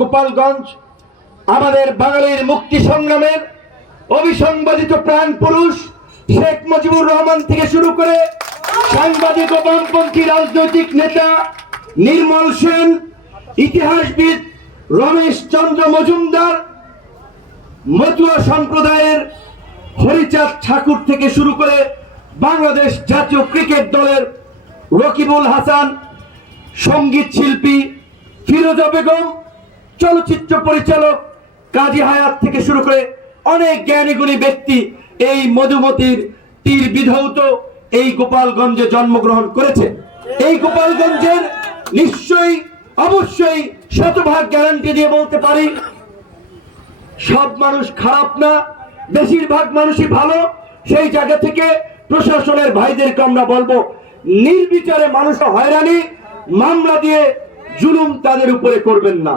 গোপালগঞ্জ আমাদের বাঙালির মুক্তি সংগ্রামের অবিসংবাদিত প্রাণ পুরুষ শেখ মুজিবুর রহমান থেকে শুরু করে সাংবাদিক ও বামপন্থী রাজনৈতিক নেতা নির্মল সেন, ইতিহাসবিদ রমেশ চন্দ্র মজুমদার, মতুয়া সম্প্রদায়ের হরিচাঁদ ঠাকুর থেকে শুরু করে বাংলাদেশ জাতীয় ক্রিকেট দলের রকিবুল হাসান, সঙ্গীত শিল্পী ফিরোজা বেগম, চলচ্চিত্র পরিচালক কাজী হায়াত থেকে শুরু করে অনেক জ্ঞানীগুণী ব্যক্তি এই মধুমতির তীর বিধৌত এই গোপালগঞ্জে জন্মগ্রহণ করেছে। এই গোপালগঞ্জের নিশ্চয়ই অবশ্যই শতভাগ গ্যারান্টি দিয়ে বলতে পারি সব মানুষ খারাপ না, বেশিরভাগ মানুষই ভালো। সেই জায়গা থেকে প্রশাসনের ভাইদেরকে আমরা বলবো, নির্বিচারে মানুষ হয়রানি মামলা দিয়ে জুলুম তাদের উপরে করবেন না।